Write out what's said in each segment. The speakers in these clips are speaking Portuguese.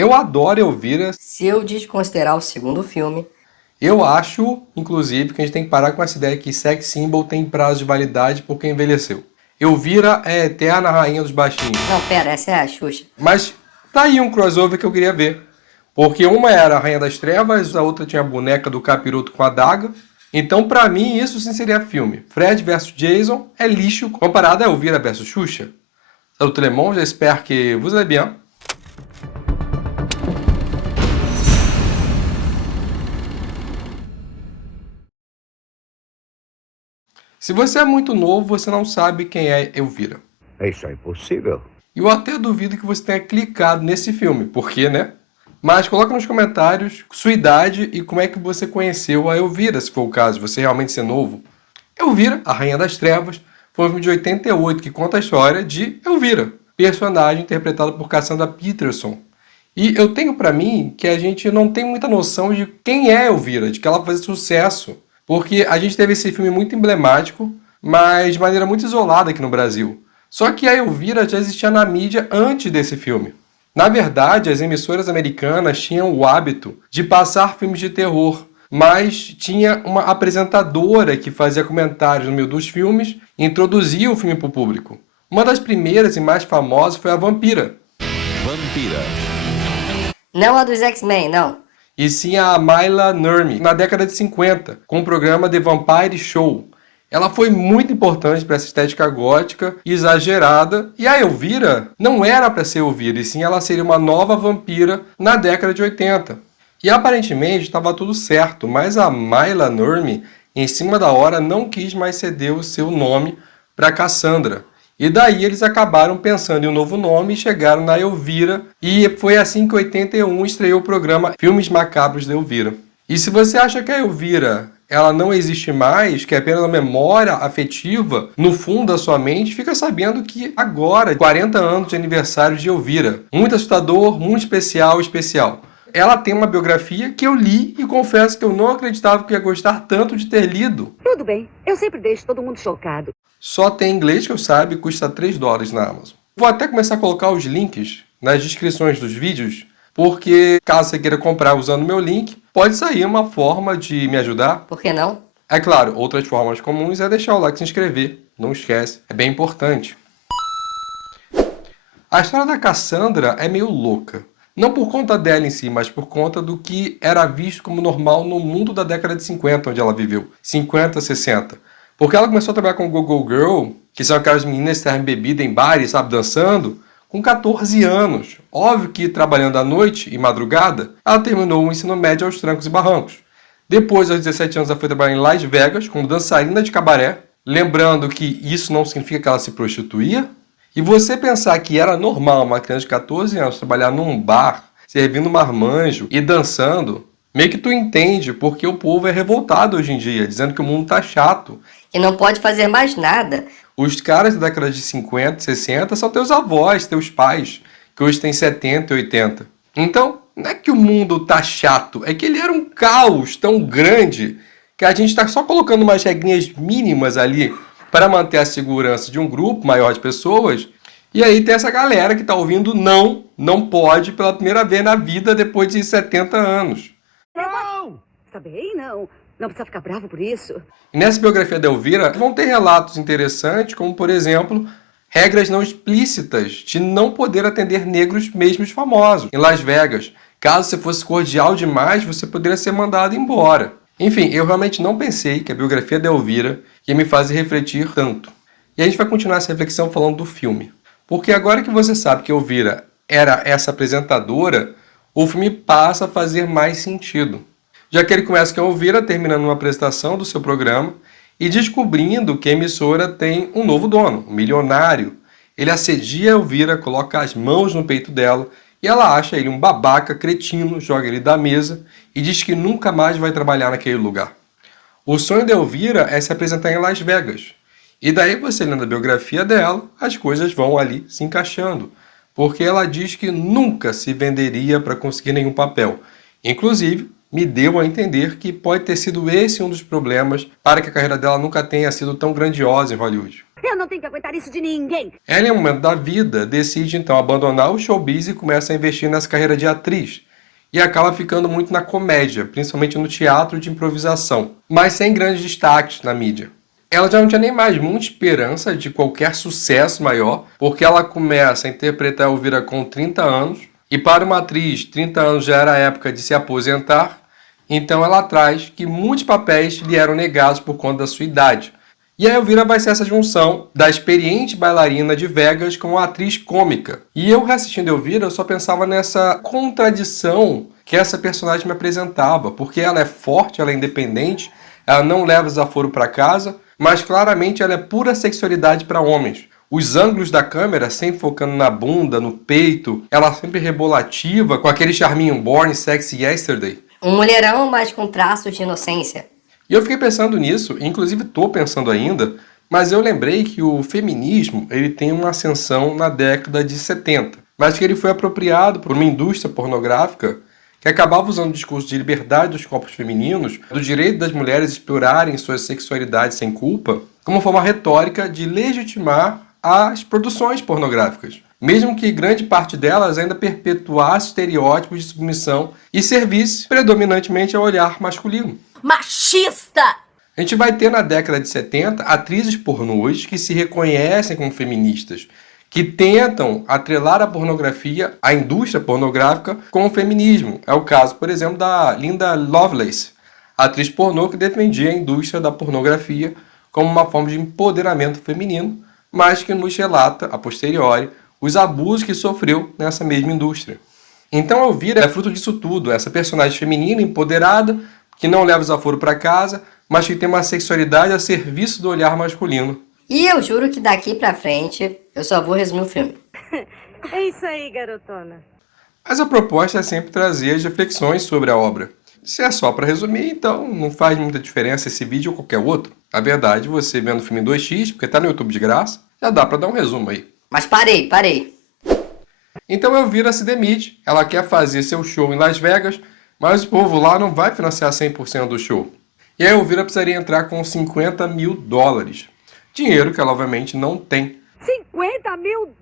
Eu adoro Elvira. Se eu desconsiderar o segundo filme... Eu acho, inclusive, que a gente tem que parar com essa ideia que sex symbol tem prazo de validade porque envelheceu. Elvira é a eterna rainha dos baixinhos. Não, pera, essa é a Xuxa. Mas tá aí um crossover que eu queria ver. Porque uma era a Rainha das Trevas, a outra tinha a boneca do capiroto com a adaga. Então, pra mim, isso sim seria filme. Fred versus Jason é lixo comparado a Elvira versus Xuxa. Salut tout le monde, j'espère que vous allez bien. Se você é muito novo, você não sabe quem é Elvira. Isso é impossível. E eu até duvido que você tenha clicado nesse filme, por quê, né? Mas coloca nos comentários sua idade e como é que você conheceu a Elvira, se for o caso, você realmente ser novo. Elvira, a Rainha das Trevas, foi um filme de 88 que conta a história de Elvira, personagem interpretada por Cassandra Peterson. E eu tenho pra mim que a gente não tem muita noção de quem é Elvira, de que ela faz sucesso. Porque a gente teve esse filme muito emblemático, mas de maneira muito isolada aqui no Brasil. Só que a Elvira já existia na mídia antes desse filme. Na verdade, as emissoras americanas tinham o hábito de passar filmes de terror, mas tinha uma apresentadora que fazia comentários no meio dos filmes e introduzia o filme para o público. Uma das primeiras e mais famosas foi a Vampira. Vampira. Não a dos X-Men, não. E sim a Maila Nurmi, na década de 50, com o programa The Vampire Show. Ela foi muito importante para essa estética gótica e exagerada, e a Elvira não era para ser Elvira, e sim ela seria uma nova vampira na década de 80. E aparentemente estava tudo certo, mas a Maila Nurmi, em cima da hora, não quis mais ceder o seu nome para Cassandra. E daí eles acabaram pensando em um novo nome e chegaram na Elvira. E foi assim que em 81 estreou o programa Filmes Macabros da Elvira. E se você acha que a Elvira ela não existe mais, que é apenas uma memória afetiva no fundo da sua mente, fica sabendo que agora, 40 anos de aniversário de Elvira. Muito assustador, muito especial. Ela tem uma biografia que eu li e confesso que eu não acreditava que ia gostar tanto de ter lido. Tudo bem, eu sempre deixo todo mundo chocado. Só tem inglês que eu saiba e custa $3 na Amazon. Vou até começar a colocar os links nas descrições dos vídeos, porque caso você queira comprar usando meu link, pode sair uma forma de me ajudar. Por que não? É claro, outras formas comuns é deixar o like e se inscrever. Não esquece, é bem importante. A história da Cassandra é meio louca. Não por conta dela em si, mas por conta do que era visto como normal no mundo da década de 50, onde ela viveu. 50, 60. Porque ela começou a trabalhar com Go-Go Girl, que são aquelas meninas que servem bebida em bares, sabe, dançando, com 14 anos. Óbvio que trabalhando à noite e madrugada, ela terminou o ensino médio aos trancos e barrancos. Depois, aos 17 anos, ela foi trabalhar em Las Vegas como dançarina de cabaré. Lembrando que isso não significa que ela se prostituía. E você pensar que era normal uma criança de 14 anos trabalhar num bar, servindo marmanjo e dançando, meio que tu entende porque o povo é revoltado hoje em dia, dizendo que o mundo tá chato. E não pode fazer mais nada. Os caras da década de 50, 60 são teus avós, teus pais, que hoje têm 70 e 80. Então, não é que o mundo tá chato, é que ele era um caos tão grande que a gente tá só colocando umas regrinhas mínimas ali para manter a segurança de um grupo maior de pessoas. E aí tem essa galera que tá ouvindo não pode pela primeira vez na vida depois de 70 anos. Não! Tá bem? Não precisa ficar bravo por isso. E nessa biografia da Elvira vão ter relatos interessantes, como por exemplo, regras não explícitas de não poder atender negros mesmo famosos em Las Vegas. Caso você fosse cordial demais, você poderia ser mandado embora. Enfim, eu realmente não pensei que a biografia da Elvira ia me fazer refletir tanto. E a gente vai continuar essa reflexão falando do filme. Porque agora que você sabe que Elvira era essa apresentadora, o filme passa a fazer mais sentido. Já que ele começa com a Elvira terminando uma apresentação do seu programa e descobrindo que a emissora tem um novo dono, um milionário. Ele assedia a Elvira, coloca as mãos no peito dela e ela acha ele um babaca, cretino, joga ele da mesa e diz que nunca mais vai trabalhar naquele lugar. O sonho da Elvira é se apresentar em Las Vegas. E daí você lendo a biografia dela, as coisas vão ali se encaixando. Porque ela diz que nunca se venderia para conseguir nenhum papel. Inclusive, me deu a entender que pode ter sido esse um dos problemas para que a carreira dela nunca tenha sido tão grandiosa em Hollywood. Eu não tenho que aguentar isso de ninguém. Ela, em um momento da vida, decide então abandonar o showbiz e começa a investir nessa carreira de atriz. E acaba ficando muito na comédia, principalmente no teatro de improvisação, mas sem grandes destaques na mídia. Ela já não tinha nem mais muita esperança de qualquer sucesso maior, porque ela começa a interpretar a Elvira com 30 anos, e para uma atriz, 30 anos já era a época de se aposentar, então ela traz que muitos papéis lhe eram negados por conta da sua idade. E a Elvira vai ser essa junção da experiente bailarina de Vegas com a atriz cômica. E eu, reassistindo Elvira, eu só pensava nessa contradição que essa personagem me apresentava, porque ela é forte, ela é independente, ela não leva desaforo para casa, mas claramente ela é pura sexualidade para homens. Os ângulos da câmera sempre focando na bunda, no peito, ela sempre rebolativa, com aquele charminho Born Sexy Yesterday. Um mulherão, mas com traços de inocência. E eu fiquei pensando nisso, inclusive estou pensando ainda, mas eu lembrei que o feminismo ele tem uma ascensão na década de 70, mas que ele foi apropriado por uma indústria pornográfica que acabava usando o discurso de liberdade dos corpos femininos, do direito das mulheres explorarem suas sexualidades sem culpa, como forma retórica de legitimar as produções pornográficas, mesmo que grande parte delas ainda perpetuasse estereótipos de submissão e servisse predominantemente ao olhar masculino. Machista! A gente vai ter na década de 70 atrizes pornôs que se reconhecem como feministas, que tentam atrelar a pornografia, a indústria pornográfica, com o feminismo. É o caso, por exemplo, da Linda Lovelace, atriz pornô que defendia a indústria da pornografia como uma forma de empoderamento feminino, mas que nos relata, a posteriori, os abusos que sofreu nessa mesma indústria. Então, Elvira é fruto disso tudo, essa personagem feminina empoderada, que não leva desaforo para casa, mas que tem uma sexualidade a serviço do olhar masculino. E eu juro que daqui pra frente eu só vou resumir o filme. É isso aí, garotona. Mas a proposta é sempre trazer as reflexões sobre a obra. Se é só para resumir, então não faz muita diferença esse vídeo ou qualquer outro. Na verdade, você vendo o filme 2x, porque tá no YouTube de graça, já dá para dar um resumo aí. Mas parei. Então Elvira se demite, ela quer fazer seu show em Las Vegas, mas o povo lá não vai financiar 100% do show. E a Elvira precisaria entrar com $50 mil. Dinheiro que ela obviamente não tem. $50 mil?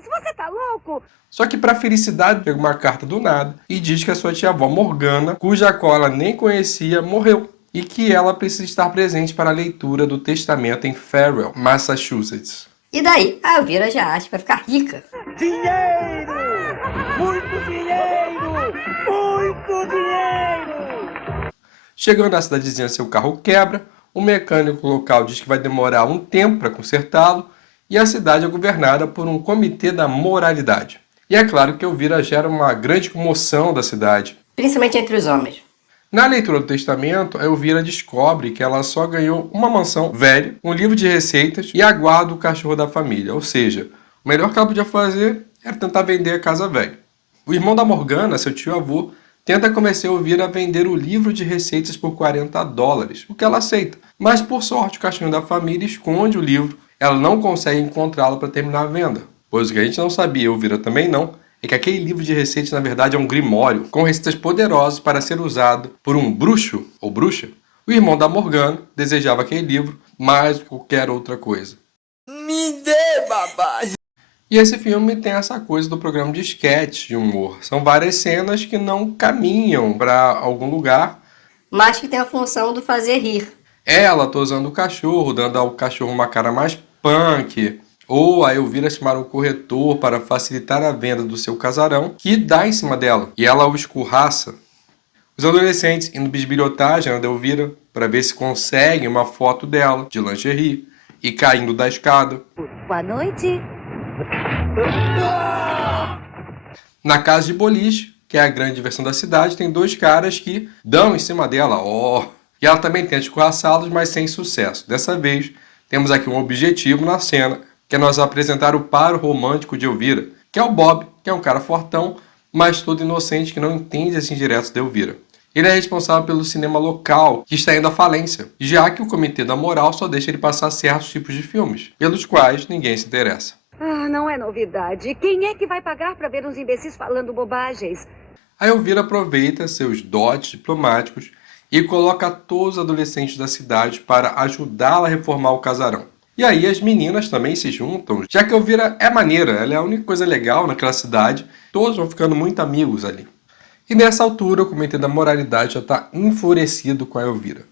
Você tá louco? Só que para felicidade chega uma carta do nada e diz que a sua tia-avó Morgana, cuja qual ela nem conhecia, morreu. E que ela precisa estar presente para a leitura do testamento em Farwell, Massachusetts. E daí, a Elvira já acha que vai ficar rica. Dinheiro! Muito dinheiro! Muito dinheiro! Chegando na cidadezinha, seu carro quebra, o mecânico local diz que vai demorar um tempo para consertá-lo e a cidade é governada por um comitê da moralidade. E é claro que Elvira gera uma grande comoção da cidade. Principalmente entre os homens. Na leitura do testamento, a Elvira descobre que ela só ganhou uma mansão velha, um livro de receitas e a guarda do cachorro da família. Ou seja, o melhor que ela podia fazer era tentar vender a casa velha. O irmão da Morgana, seu tio-avô, tenta convencer a Elvira a vender o livro de receitas por $40, o que ela aceita. Mas, por sorte, o cachorro da família esconde o livro. Ela não consegue encontrá-lo para terminar a venda. Pois o que a gente não sabia, Elvira também não, é que aquele livro de receitas, na verdade, é um grimório com receitas poderosas para ser usado por um bruxo ou bruxa. O irmão da Morgana desejava aquele livro mais do que qualquer outra coisa. Me dê, babá! E esse filme tem essa coisa do programa de sketch, de humor. São várias cenas que não caminham para algum lugar. Mas que tem a função do fazer rir. Ela tosando o cachorro, dando ao cachorro uma cara mais punk. Ou a Elvira chamar um corretor para facilitar a venda do seu casarão, que dá em cima dela, e ela o escorraça. Os adolescentes indo bisbilhotar a da Elvira para ver se conseguem uma foto dela, de lingerie, e caindo da escada. Boa noite. Na casa de boliche, que é a grande diversão da cidade, tem dois caras que dão em cima dela, E ela também tenta escorraçá-los, mas sem sucesso. Dessa vez, temos aqui um objetivo na cena, que é nós apresentar o par romântico de Elvira, que é o Bob, que é um cara fortão, mas todo inocente que não entende as indiretas de Elvira. Ele é responsável pelo cinema local, que está indo à falência, já que o Comitê da Moral só deixa ele passar certos tipos de filmes, pelos quais ninguém se interessa. Ah, não é novidade. Quem é que vai pagar para ver uns imbecis falando bobagens? A Elvira aproveita seus dotes diplomáticos e coloca todos os adolescentes da cidade para ajudá-la a reformar o casarão. E aí as meninas também se juntam, já que a Elvira é maneira, ela é a única coisa legal naquela cidade, todos vão ficando muito amigos ali. E nessa altura o Comitê da Moralidade já está enfurecido com a Elvira.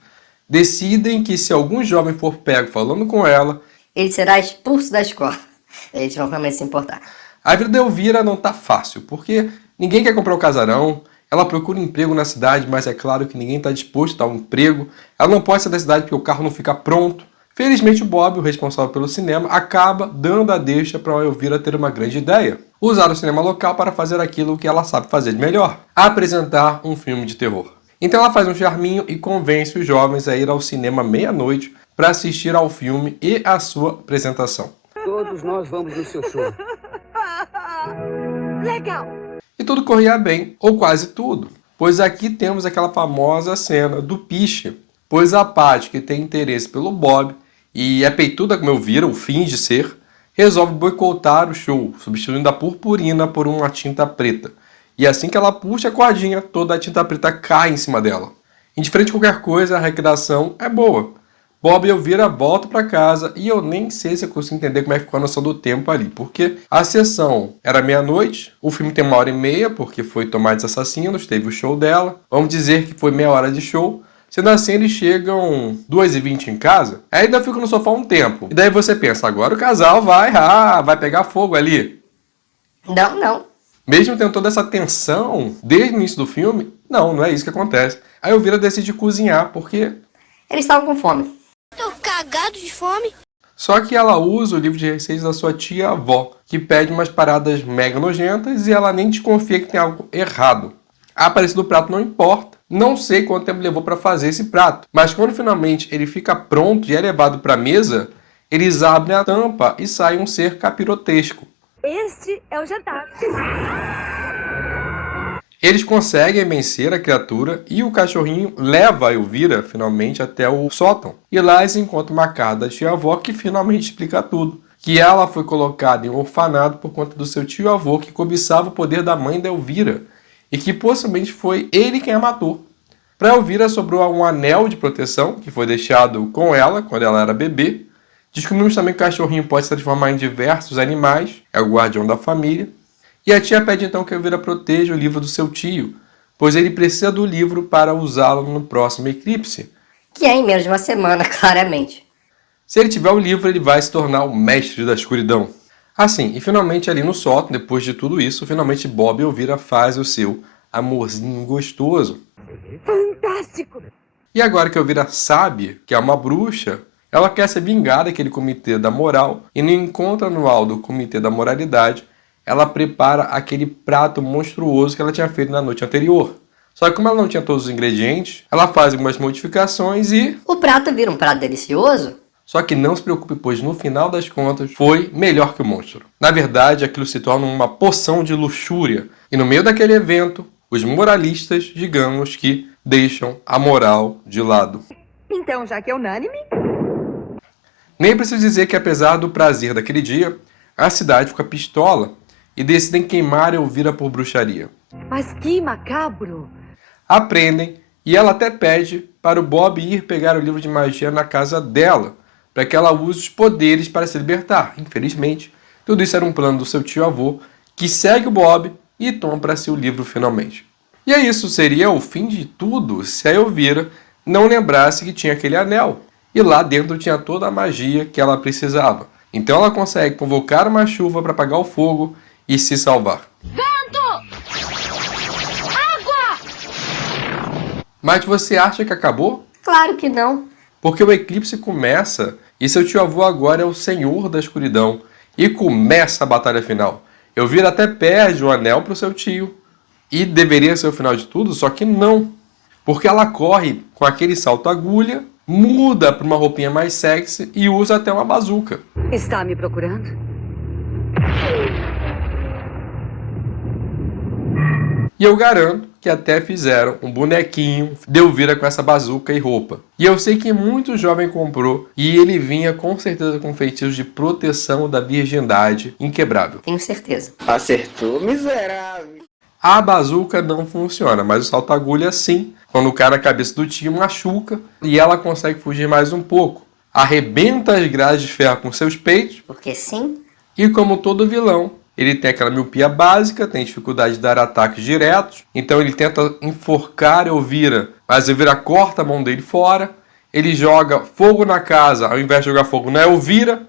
Decidem que se algum jovem for pego falando com ela, Ele será expulso da escola. Eles vão realmente se importar. a vida da Elvira não tá fácil, porque ninguém quer comprar o casarão, ela procura emprego na cidade, mas é claro que ninguém está disposto a dar um emprego, ela não pode sair da cidade porque o carro não fica pronto. Felizmente o Bob, o responsável pelo cinema, acaba dando a deixa para a Elvira ter uma grande ideia. Usar o cinema local para fazer aquilo que ela sabe fazer de melhor, apresentar um filme de terror. Então ela faz um charminho e convence os jovens a ir ao cinema meia-noite para assistir ao filme e à sua apresentação. Todos nós vamos no seu show. Legal. E tudo corria bem, ou quase tudo, pois aqui temos aquela famosa cena do piche, pois a Patty, que tem interesse pelo Bob, e é peituda como Elvira, o finge ser, resolve boicotar o show, substituindo a purpurina por uma tinta preta. E assim que ela puxa a cordinha, toda a tinta preta cai em cima dela. Indiferente de qualquer coisa, a recreação é boa. Bob e Elvira voltam para casa e eu nem sei se eu consigo entender como é que ficou a noção do tempo ali, porque a sessão era meia-noite, o filme tem 1h30, porque foi Tomates Assassinos, teve o show dela, vamos dizer que foi meia hora de show, sendo assim eles chegam 2h20 em casa, aí ainda ficam no sofá um tempo, e daí você pensa, agora o casal vai pegar fogo ali. Não. Mesmo tendo toda essa tensão desde o início do filme, não é isso que acontece. Aí Elvira decide cozinhar, porque Eles estavam com fome. Tô cagado de fome. só que ela usa o livro de receitas da sua tia-avó, que pede umas paradas mega nojentas e ela nem desconfia que tem algo errado. A aparência do prato não importa. Não sei quanto tempo levou para fazer esse prato, mas quando finalmente ele fica pronto e é levado para a mesa, eles abrem a tampa e sai um ser capirotesco. Este é o jantar. Eles conseguem vencer a criatura e o cachorrinho leva a Elvira finalmente até o sótão. E lá eles encontram uma carta da tia-avó que finalmente explica tudo. Que ela foi colocada em um orfanato por conta do seu tio-avô que cobiçava o poder da mãe da Elvira. E que possivelmente foi ele quem a matou. Para Elvira sobrou um anel de proteção que foi deixado com ela quando ela era bebê. Descobrimos também que o cachorrinho pode se transformar em diversos animais, é o guardião da família. E a tia pede então que a Elvira proteja o livro do seu tio, pois ele precisa do livro para usá-lo no próximo eclipse. Que é em menos de uma semana, claramente. Se ele tiver o livro, ele vai se tornar o mestre da escuridão. Assim, e finalmente ali no sótão, depois de tudo isso, finalmente Bob e Elvira fazem o seu amorzinho gostoso. Fantástico. E agora que a Elvira sabe que é uma bruxa, ela quer se vingar daquele comitê da moral e no encontro anual do comitê da moralidade, ela prepara aquele prato monstruoso que ela tinha feito na noite anterior. Só que como ela não tinha todos os ingredientes, ela faz algumas modificações e... O prato vira um prato delicioso? Só que não se preocupe, pois no final das contas foi melhor que o monstro. Na verdade, aquilo se torna uma poção de luxúria. E no meio daquele evento, os moralistas, digamos que, deixam a moral de lado. Então, já que é unânime, Nem preciso dizer que apesar do prazer daquele dia, a cidade fica pistola e decidem queimar Elvira por bruxaria. mas que macabro. Aprendem e ela até pede para o Bob ir pegar o livro de magia na casa dela, para que ela use os poderes para se libertar. Infelizmente, tudo isso era um plano do seu tio-avô, que segue o Bob e toma para si o livro finalmente. E é isso, seria o fim de tudo se a Elvira não lembrasse que tinha aquele anel. E lá dentro tinha toda a magia que ela precisava. Então ela consegue convocar uma chuva para apagar o fogo e se salvar. Mas você acha que acabou? Claro que não. Porque o eclipse começa e seu tio-avô agora é o senhor da escuridão. E começa a batalha final. Elvira até perde o anel para o seu tio. E deveria ser o final de tudo, só que não. Porque ela corre com aquele salto agulha, muda para uma roupinha mais sexy e usa até uma bazuca. Está me procurando? E eu garanto que até fizeram um bonequinho de Elvira com essa bazuca e roupa. E eu sei que muito jovem comprou e ele vinha com certeza com feitiços de proteção da virgindade inquebrável. Tenho certeza. Acertou, miserável. A bazuca não funciona, mas o salto-agulha sim. Quando cai na cabeça do tio, machuca e ela consegue fugir mais um pouco. arrebenta as grades de ferro com seus peitos. Porque sim, E como todo vilão, ele tem aquela miopia básica, tem dificuldade de dar ataques diretos, então ele tenta enforcar Elvira, mas Elvira corta a mão dele fora. Ele joga fogo na casa, ao invés de jogar fogo na Elvira,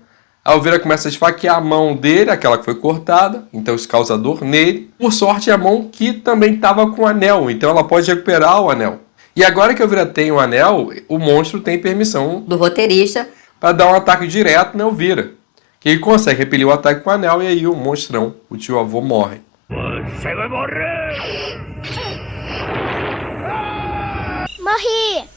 a Elvira começa a esfaquear a mão dele, aquela que foi cortada, então isso causa dor nele. Por sorte, é a mão que também estava com o anel, então ela pode recuperar o anel. E agora que a Elvira tem o anel, o monstro tem permissão do roteirista. para dar um ataque direto na Elvira. Que ele consegue repelir o ataque com o anel e aí o monstrão, o tio avô, morre. Morri!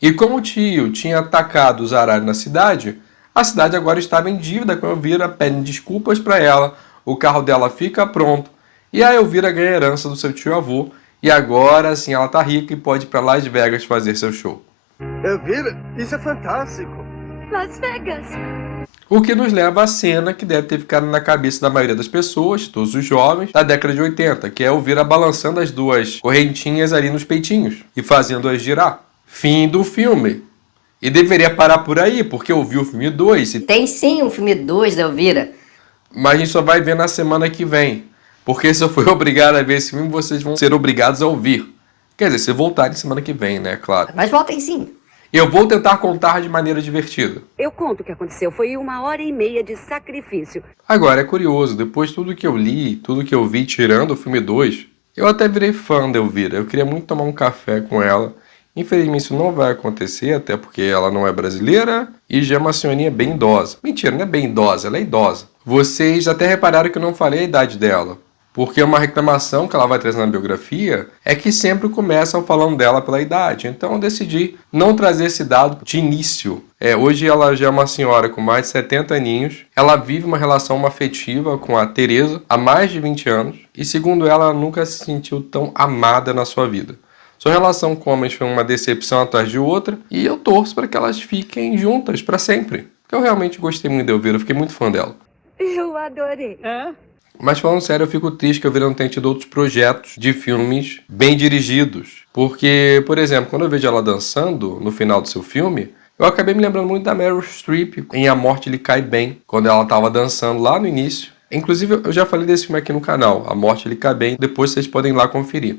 E como o tio tinha atacado os Zaralhos na cidade, a cidade agora estava em dívida com a Elvira, pede desculpas para ela, o carro dela fica pronto, e a Elvira ganha a herança do seu tio avô, e agora sim ela tá rica e pode ir para Las Vegas fazer seu show. Elvira, isso é fantástico. Las Vegas. O que nos leva à cena que deve ter ficado na cabeça da maioria das pessoas, todos os jovens, da década de 80, que é a Elvira balançando as duas correntinhas ali nos peitinhos e fazendo-as girar. Fim do filme. E deveria parar por aí, porque eu vi o filme 2, Tem sim um filme 2 da Elvira. mas a gente só vai ver na semana que vem. Porque se eu for obrigado a ver esse filme, vocês vão ser obrigados a ouvir. Quer dizer, se voltarem semana que vem, né? Claro. Mas voltem sim. Eu vou tentar contar de maneira divertida. Eu conto o que aconteceu. Foi 1h30 de sacrifício. Agora, é curioso, depois de tudo que eu li, tudo que eu vi tirando o filme 2, eu até virei fã da Elvira. Eu queria muito tomar um café com ela. Infelizmente isso não vai acontecer, até porque ela não é brasileira e já é uma senhorinha bem idosa. Mentira, não é bem idosa, ela é idosa. Vocês até repararam que eu não falei a idade dela. Porque uma reclamação que ela vai trazer na biografia é que sempre começam falando dela pela idade. Então eu decidi não trazer esse dado de início. Hoje ela já é uma senhora com mais de 70 aninhos. Ela vive uma relação afetiva com a Teresa há mais de 20 anos. E segundo ela nunca se sentiu tão amada na sua vida. Sua relação com homens foi uma decepção atrás de outra. E eu torço para que elas fiquem juntas para sempre. Porque eu realmente gostei muito de Elvira, eu fiquei muito fã dela. Eu adorei. Mas falando sério, eu fico triste que a Elvira não tenha tido outros projetos de filmes bem dirigidos. Porque, por exemplo, quando eu vejo ela dançando no final do seu filme, eu acabei me lembrando muito da Meryl Streep em A Morte Lhe Cai Bem, quando ela estava dançando lá no início. Inclusive, eu já falei desse filme aqui no canal, A Morte Lhe Cai Bem, depois vocês podem ir lá conferir.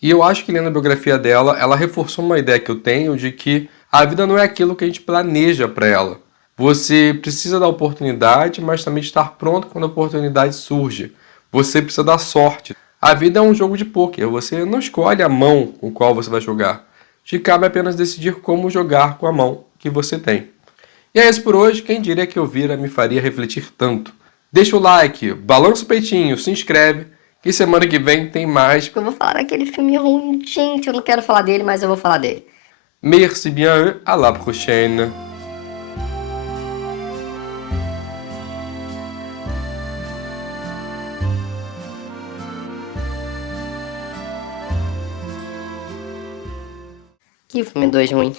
E eu acho que lendo a biografia dela, ela reforçou uma ideia que eu tenho de que a vida não é aquilo que a gente planeja para ela. Você precisa da oportunidade, mas também estar pronto quando a oportunidade surge. Você precisa da sorte. A vida é um jogo de pôquer. Você não escolhe a mão com qual você vai jogar. Te cabe apenas decidir como jogar com a mão que você tem. E é isso por hoje. Quem diria que Elvira me faria refletir tanto? Deixa o like, balança o peitinho, se inscreve. Que semana que vem tem mais. Eu vou falar daquele filme ruim, gente. Eu não quero falar dele, mas eu vou falar dele. Merci bien, à la prochaine. Que filme 2 ruim.